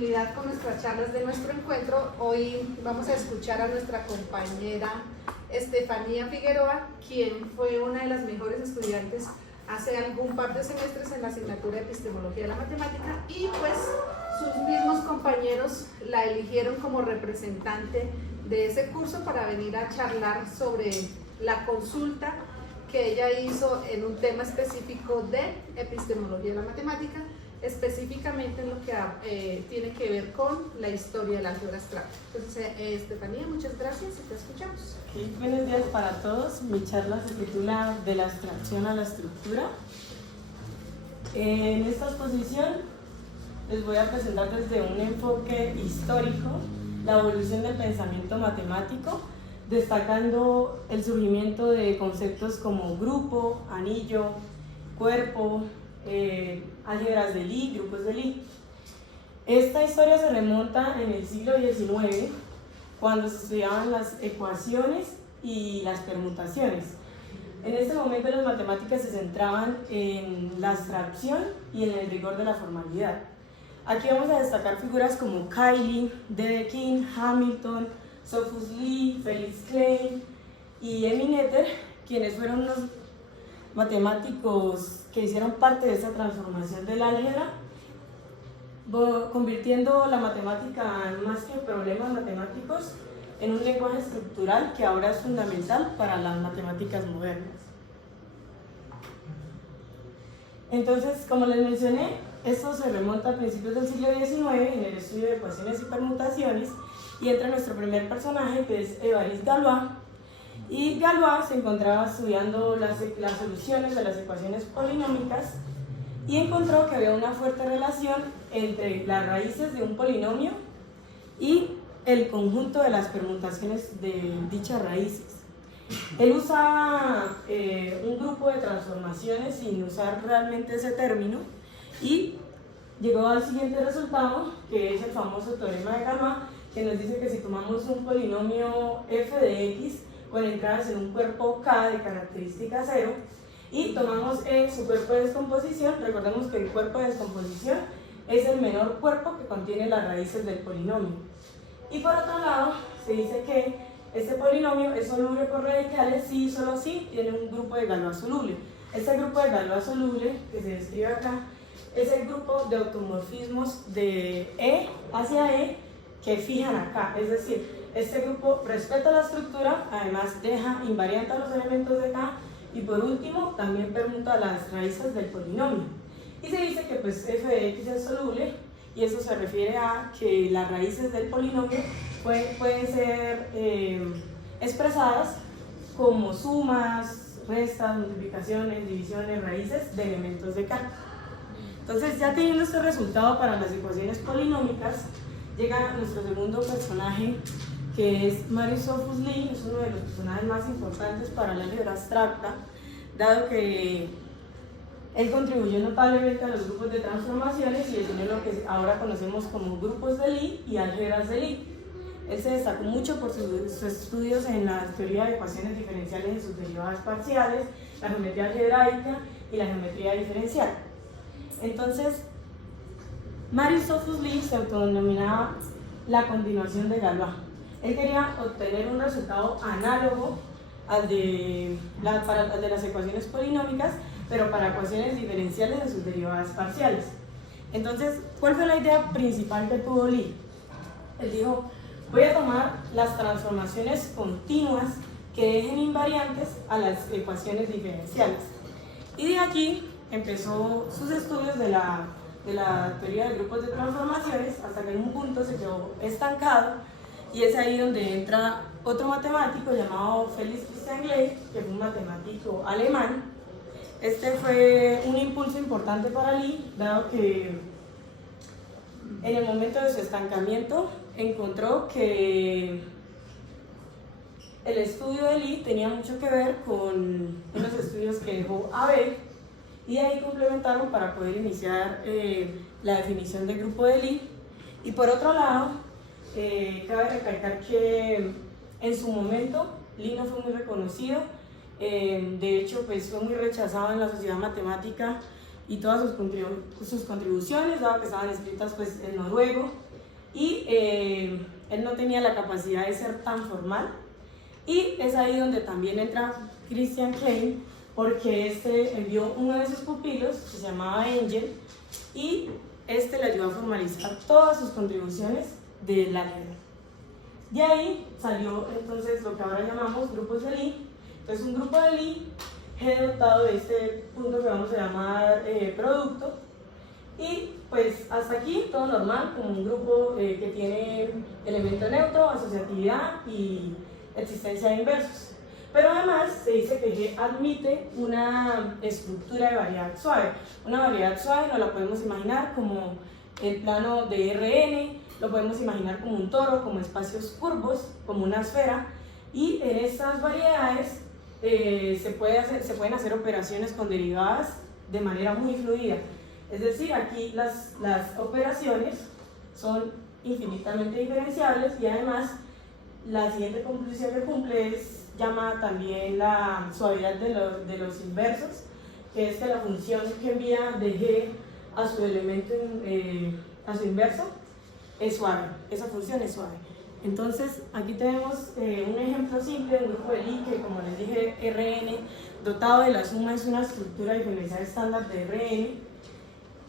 continuidad con nuestras charlas de nuestro encuentro, hoy vamos a escuchar a nuestra compañera Estefanía Figueroa, quien fue una de las mejores estudiantes hace algún par de semestres en la asignatura de Epistemología de la Matemática, y pues sus mismos compañeros la eligieron como representante de ese curso para venir a charlar sobre la consulta que ella hizo en un tema específico de Epistemología de la Matemática, específicamente en lo que tiene que ver con la historia del álgebra abstracta. Entonces, Estefanía, muchas gracias y te escuchamos. Okay, buenos días para todos. Mi charla se titula De la abstracción a la estructura. En esta exposición les voy a presentar desde un enfoque histórico la evolución del pensamiento matemático, destacando el surgimiento de conceptos como grupo, anillo, cuerpo, álgebras de Lie, grupos de Lie. Esta historia se remonta en el siglo XIX, cuando se estudiaban las ecuaciones y las permutaciones. En este momento las matemáticas se centraban en la abstracción y en el rigor de la formalidad. Aquí vamos a destacar figuras como Cayley, Dedekind, Hamilton, Sophus Lie, Felix Klein y Emmy Noether, quienes fueron unos matemáticos que hicieron parte de esta transformación del álgebra, convirtiendo la matemática más que problemas matemáticos en un lenguaje estructural que ahora es fundamental para las matemáticas modernas. Entonces, como les mencioné, esto se remonta a principios del siglo XIX en el estudio de ecuaciones y permutaciones, y entra nuestro primer personaje, que es Évariste Galois. Y Galois se encontraba estudiando las soluciones de las ecuaciones polinómicas y encontró que había una fuerte relación entre las raíces de un polinomio y el conjunto de las permutaciones de dichas raíces. Él usaba un grupo de transformaciones sin usar realmente ese término y llegó al siguiente resultado, que es el famoso teorema de Galois, que nos dice que si tomamos un polinomio f de x con entradas en un cuerpo k de característica 0 y tomamos su cuerpo de descomposición, recordemos que el cuerpo de descomposición es el menor cuerpo que contiene las raíces del polinomio. Y por otro lado, se dice que este polinomio es soluble por radicales si y solo si tiene un grupo de Galois soluble. Este grupo de Galois soluble, que se describe acá, es el grupo de automorfismos de E hacia E que fijan acá, es decir, este grupo respeta la estructura, además deja invariante a los elementos de K y por último también permuta las raíces del polinomio. Y se dice que pues f de x es soluble, y eso se refiere a que las raíces del polinomio pueden ser expresadas como sumas, restas, multiplicaciones, divisiones, raíces de elementos de K. Entonces, ya teniendo este resultado para las ecuaciones polinómicas, llega nuestro segundo personaje, que es Marius Sophus Lie. Es uno de los personajes más importantes para la álgebra abstracta, dado que él contribuyó notablemente a los grupos de transformaciones y definió lo que ahora conocemos como grupos de Lie y álgebras de Lie. Él se destacó mucho por sus estudios en la teoría de ecuaciones diferenciales y sus derivadas parciales, la geometría algebraica y la geometría diferencial. Entonces, Marius Sophus Lie se autodenominaba la continuación de Galois. Él quería obtener un resultado análogo al de las ecuaciones polinómicas, pero para ecuaciones diferenciales en sus derivadas parciales. Entonces, ¿cuál fue la idea principal que tuvo Lie? Él dijo, voy a tomar las transformaciones continuas que dejen invariantes a las ecuaciones diferenciales. Y de aquí empezó sus estudios de la teoría de grupos de transformaciones, hasta que en un punto se quedó estancado, y es ahí donde entra otro matemático llamado Felix Christian Gleich, que fue un matemático alemán. Este fue un impulso importante para Lie, dado que en el momento de su estancamiento encontró que el estudio de Lie tenía mucho que ver con unos estudios que dejó Abel, y de ahí complementaron para poder iniciar la definición del grupo de Lie. Y por otro lado, cabe recalcar que en su momento Lie no fue muy reconocido, de hecho pues fue muy rechazado en la sociedad matemática y todas sus contribuciones, dado que estaban escritas pues en noruego, y él no tenía la capacidad de ser tan formal, y es ahí donde también entra Christian Klein, porque este envió uno de sus pupilos, que se llamaba Angel, y este le ayudó a formalizar todas sus contribuciones del álgebra. De ahí salió entonces lo que ahora llamamos grupos de Lie. Entonces un grupo de Lie es dotado de este punto que vamos a llamar producto, y pues hasta aquí todo normal, como un grupo que tiene elemento neutro, asociatividad y existencia de inversos. Pero además se dice que G admite una estructura de variedad suave. Una variedad suave nos la podemos imaginar como el plano de Rn, lo podemos imaginar como un toro, como espacios curvos, como una esfera, y en estas variedades se pueden hacer operaciones con derivadas de manera muy fluida. Es decir, aquí las operaciones son infinitamente diferenciables, y además la siguiente conclusión que cumple llama también la suavidad de los inversos, que es que la función que envía de G a su elemento, a su inverso, es suave. Esa función es suave. Entonces aquí tenemos un ejemplo simple de un grupo de Lie que, como les dije, Rn dotado de la suma es una estructura diferencial estándar de Rn,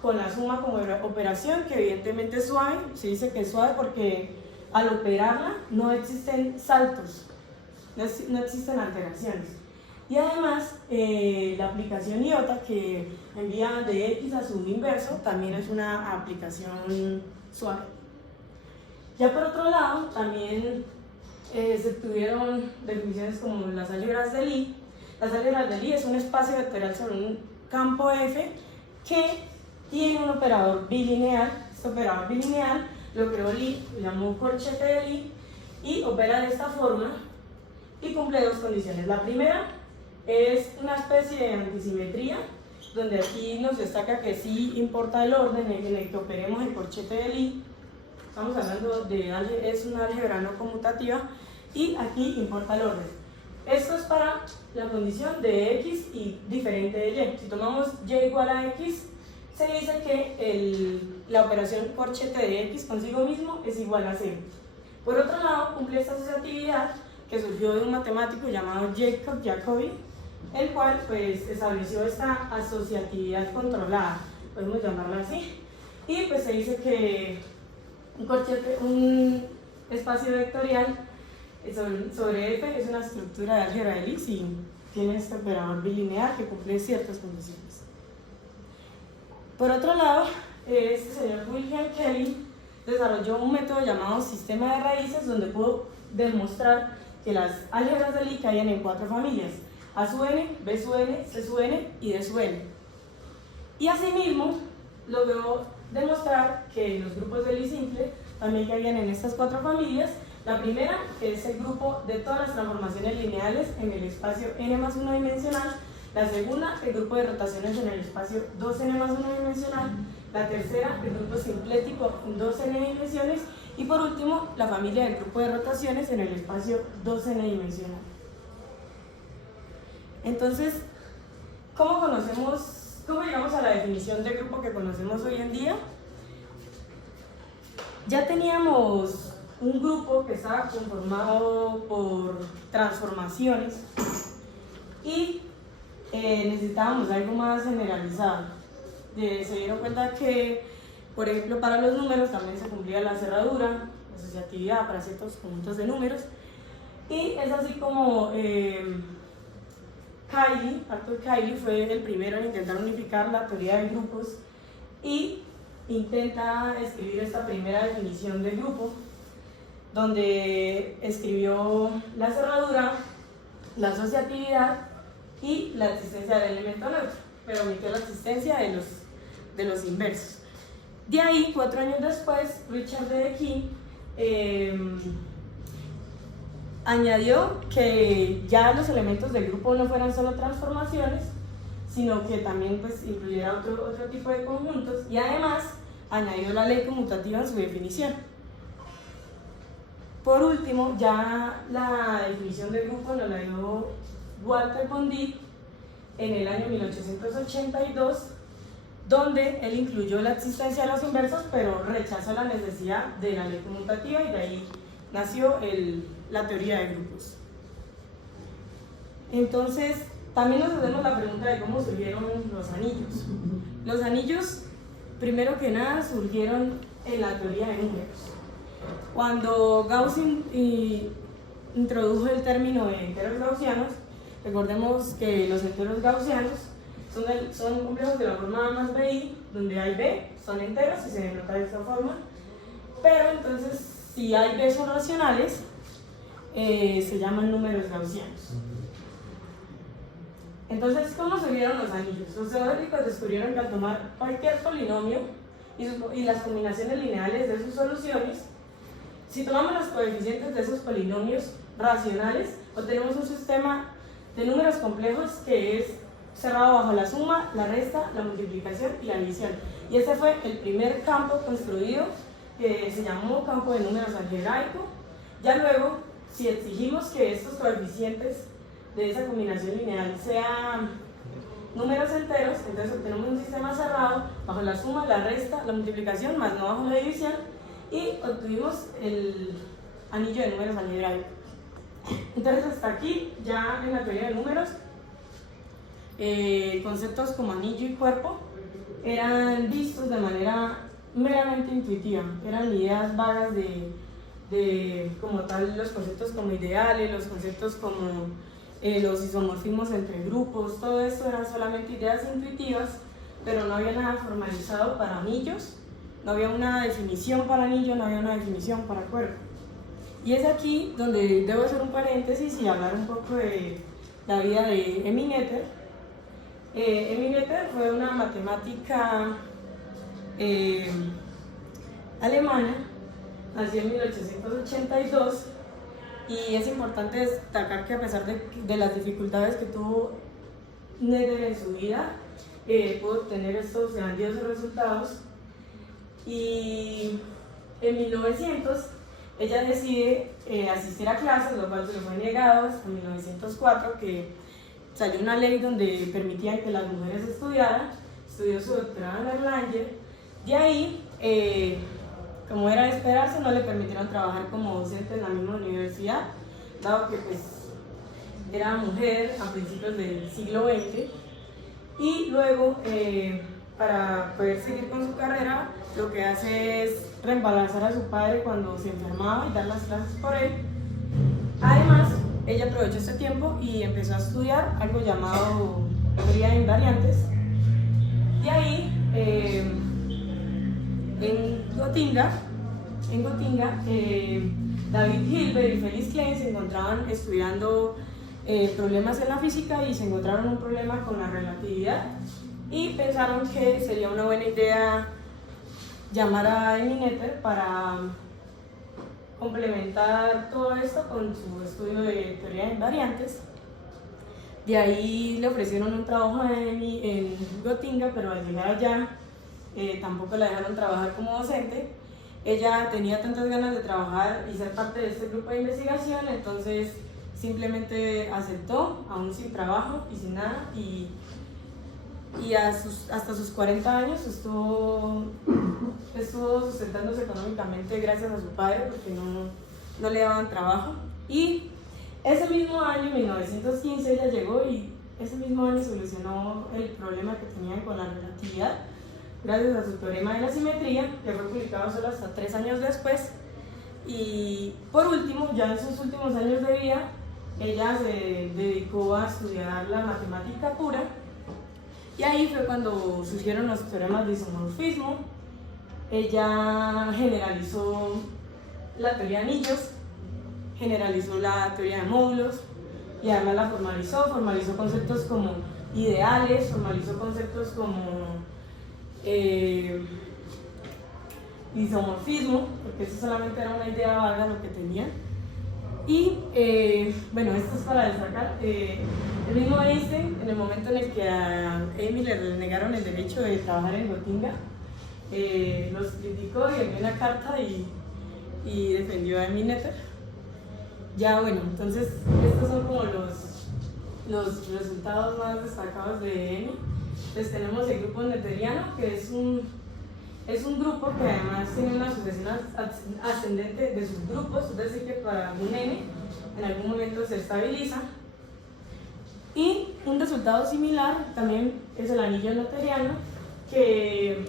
con la suma como operación, que evidentemente es suave. Se dice que es suave porque al operarla no existen saltos, no existen alteraciones. Y además la aplicación iota, que envía de X a su inverso, también es una aplicación suave. Ya por otro lado, también se tuvieron definiciones como las álgebras de Lie. Las álgebras de Lie es un espacio vectorial sobre un campo F que tiene un operador bilineal. Este operador bilineal lo creó Lie, lo llamó corchete de Lie, y opera de esta forma y cumple dos condiciones. La primera es una especie de antisimetría, donde aquí nos destaca que sí importa el orden en el que operemos el corchete de Lie. Estamos hablando de es una álgebra no conmutativa, y aquí importa el orden. Esto es para la condición de X y diferente de Y. Si tomamos Y igual a X, se dice que la operación corchete de X consigo mismo es igual a 0. Por otro lado, cumple esta asociatividad que surgió de un matemático llamado Jacob Jacobi, el cual pues estableció esta asociatividad controlada, podemos llamarla así, y pues se dice que un espacio vectorial sobre F es una estructura de álgebra de Lie y tiene este operador bilineal que cumple ciertas condiciones. Por otro lado, este señor Wilhelm Kelly desarrolló un método llamado sistema de raíces, donde pudo demostrar que las álgebras de Lie caían en 4 familias: A sub n, B sub n, C sub n y D sub n. Y asimismo logró demostrar que los grupos de Lie simple también caían en estas 4 familias. La primera, que es el grupo de todas las transformaciones lineales en el espacio n más 1 dimensional. La segunda, el grupo de rotaciones en el espacio 2n más 1 dimensional. La tercera, el grupo simplético en 2n dimensiones. Y por último, la familia del grupo de rotaciones en el espacio 2n dimensional. Entonces, ¿cómo llegamos a la definición de grupo que conocemos hoy en día? Ya teníamos un grupo que estaba conformado por transformaciones y necesitábamos algo más generalizado. Se dieron cuenta que, por ejemplo, para los números también se cumplía la cerradura, la asociatividad para ciertos conjuntos de números, y es así como Arthur Cayley fue el primero en intentar unificar la teoría de grupos y intenta escribir esta primera definición de grupo, donde escribió la cerradura, la asociatividad y la existencia del elemento neutro, pero omitió la existencia de los inversos. De ahí, 4 años después, Richard Dedekind añadió que ya los elementos del grupo no fueran solo transformaciones, sino que también pues, incluyera otro tipo de conjuntos, y además añadió la ley conmutativa en su definición. Por último, ya la definición de grupo nos la dio Walter Bondit en el año 1882, donde él incluyó la existencia de los inversos, pero rechazó la necesidad de la ley conmutativa y de ahí nació la teoría de grupos. Entonces, también nos hacemos la pregunta de cómo surgieron los anillos. Los anillos, primero que nada, surgieron en la teoría de números. Cuando Gauss introdujo el término de enteros gaussianos, recordemos que los enteros gaussianos son complejos de la forma A más BI, donde A y B son enteros y se denota de esta forma, pero entonces si A y B son racionales, se llaman números gaussianos. Entonces, ¿cómo se vieron los anillos? Los teóricos descubrieron que al tomar cualquier polinomio y las combinaciones lineales de sus soluciones, si tomamos los coeficientes de esos polinomios racionales, obtenemos un sistema de números complejos que es cerrado bajo la suma, la resta, la multiplicación y la división. Y ese fue el primer campo construido que se llamó campo de números algebraico. Ya luego, si exigimos que estos coeficientes de esa combinación lineal sean números enteros, entonces obtenemos un sistema cerrado bajo la suma, la resta, la multiplicación, más no bajo la división, y obtuvimos el anillo de números algebraico. Entonces hasta aquí, ya en la teoría de números, conceptos como anillo y cuerpo eran vistos de manera meramente intuitiva, eran ideas vagas de como tal los conceptos como ideales, los conceptos como los isomorfismos entre grupos, todo esto eran solamente ideas intuitivas, pero no había nada formalizado para anillos, no había una definición para anillo, no había una definición para cuerpo. Y es aquí donde debo hacer un paréntesis y hablar un poco de la vida de Emmy Noether. Emmy Noether fue una matemática alemana, nació en 1882, y es importante destacar que a pesar de las dificultades que tuvo Noether en su vida, pudo obtener estos grandiosos resultados. Y en 1900 ella decide asistir a clases, lo cual se le fue negado hasta 1904, que salió una ley donde permitía que las mujeres estudiaran. Estudió su doctorado en Erlanger. De ahí, como era de esperarse, no le permitieron trabajar como docente en la misma universidad, dado que pues, era mujer a principios del siglo XX. Y luego, para poder seguir con su carrera, lo que hace es reemplazar a su padre cuando se enfermaba y dar las clases por él. Además, ella aprovechó este tiempo y empezó a estudiar algo llamado teoría de invariantes. Y ahí, en Gotinga, David Hilbert y Felix Klein se encontraban estudiando problemas en la física y se encontraron un problema con la relatividad y pensaron que sería una buena idea llamar a Emmy Noether para complementar todo esto con su estudio de teoría de invariantes. De ahí le ofrecieron un trabajo a Emmy en Gotinga, pero al llegar allá tampoco la dejaron trabajar como docente. Ella tenía tantas ganas de trabajar y ser parte de este grupo de investigación, entonces simplemente aceptó, aún sin trabajo y sin nada, y hasta sus 40 años estuvo sustentándose económicamente gracias a su padre, porque no le daban trabajo. Y ese mismo año, 1915, ella llegó y ese mismo año solucionó el problema que tenían con la relatividad gracias a su teorema de la simetría, que fue publicado solo hasta 3 años después. Y por último, ya en sus últimos años de vida, ella se dedicó a estudiar la matemática pura, y ahí fue cuando surgieron los teoremas de isomorfismo. Ella generalizó la teoría de anillos, generalizó la teoría de módulos y además la formalizó conceptos como ideales, formalizó conceptos como isomorfismo, porque eso solamente era una idea vaga lo que tenía. Y bueno, esto es para destacar. El mismo Einstein, en el momento en el que a Emmy le negaron el derecho de trabajar en Gotinga, los criticó y envió una carta y defendió a Emmy Noether. Ya bueno, entonces estos son como los resultados más destacados de Emmy. Entonces tenemos el grupo neuteriano, que es un grupo que además tiene una sucesión ascendente de sus grupos, es decir, que para un n en algún momento se estabiliza. Y un resultado similar también es el anillo neuteriano, que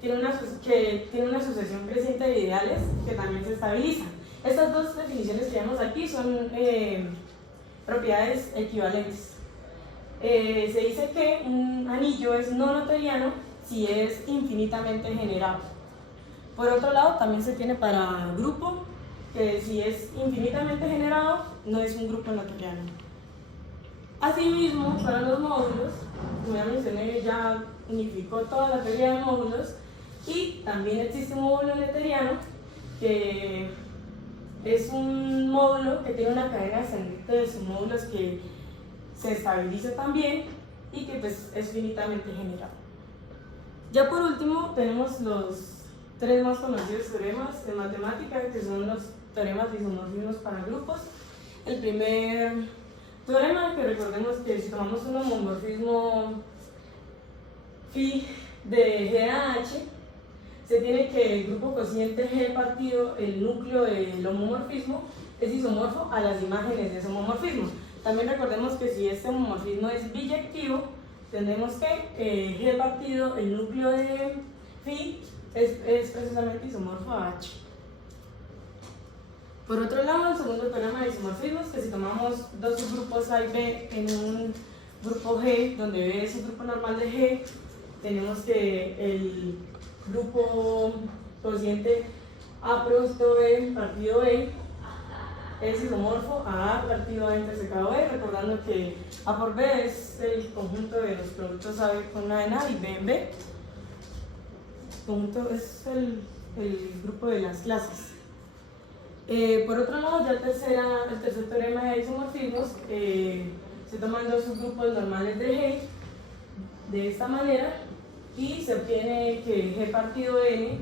tiene una sucesión creciente de ideales que también se estabiliza. Estas dos definiciones que vemos aquí son propiedades equivalentes. Se dice que un anillo es no neuteriano si es infinitamente generado. Por otro lado, también se tiene para grupo, que si es infinitamente generado, no es un grupo neuteriano. Asimismo, para los módulos, como ya mencioné, ya unificó toda la teoría de módulos, y también existe un módulo neuteriano, que es un módulo que tiene una cadena ascendente de submódulos que se estabiliza también y que pues, es finitamente generado. Ya por último tenemos los tres más conocidos teoremas de matemática, que son los teoremas de isomorfismos para grupos. El primer teorema, que recordemos que si tomamos un homomorfismo phi de G a H, se tiene que el grupo cociente G partido el núcleo del homomorfismo es isomorfo a las imágenes de ese homomorfismo. También recordemos que si este homomorfismo es biyectivo, tenemos que G partido el núcleo de phi es precisamente isomorfo a H. Por otro lado, el segundo teorema de isomorfismos, que si tomamos dos subgrupos A y B en un grupo G, donde B es un grupo normal de G, tenemos que el grupo cociente A producto B partido B es isomorfo a A partido A intersecado B, recordando que A por B es el conjunto de los productos AB con A en A y B en B. El conjunto es el grupo de las clases. Por otro lado, ya el tercer teorema de isomorfismos, se toman dos subgrupos normales de G de esta manera y se obtiene que G partido N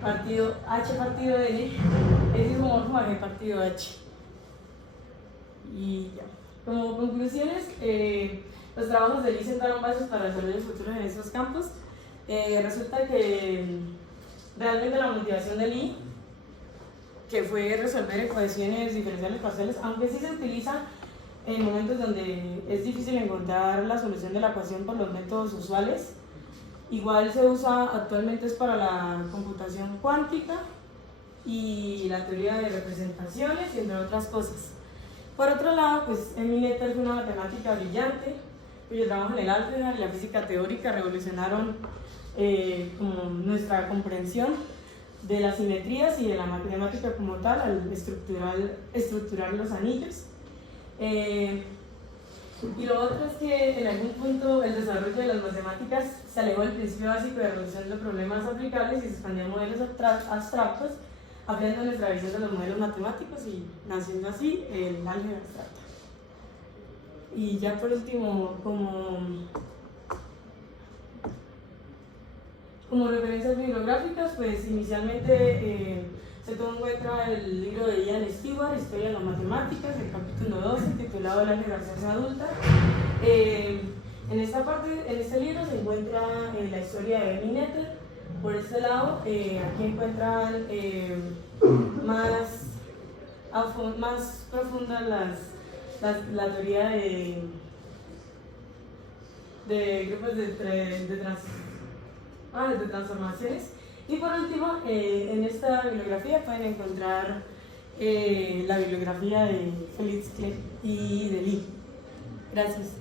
partido H partido N es isomorfo a G partido H. Y ya. Como conclusiones, los trabajos de Lee sentaron bases para desarrollos futuros en estos campos. Resulta que realmente la motivación de Lee, que fue resolver ecuaciones diferenciales parciales, aunque sí se utiliza en momentos donde es difícil encontrar la solución de la ecuación por los métodos usuales, igual se usa actualmente es para la computación cuántica y la teoría de representaciones, entre otras cosas. Por otro lado, pues Emil Noether fue una matemática brillante, cuyo trabajo en el álgebra y la física teórica revolucionaron como nuestra comprensión de las simetrías y de la matemática como tal al estructurar los anillos. Y lo otro es que en algún punto el desarrollo de las matemáticas se alejó del principio básico de resolución de problemas aplicables y se expandió a modelos abstractos, ampliando nuestra visión de los modelos matemáticos y naciendo así el álgebra abstracta. Y ya por último, como referencias bibliográficas, pues inicialmente se toma en cuenta el libro de Ian Stewart, Historia de las Matemáticas, el capítulo 12, titulado La álgebra adulta. En este libro se encuentra la historia de Emil Noether. Por este lado, aquí encuentran más profunda la teoría de grupos de transformaciones. Y por último, en esta bibliografía pueden encontrar la bibliografía de Felix Klein y de Lee. Gracias.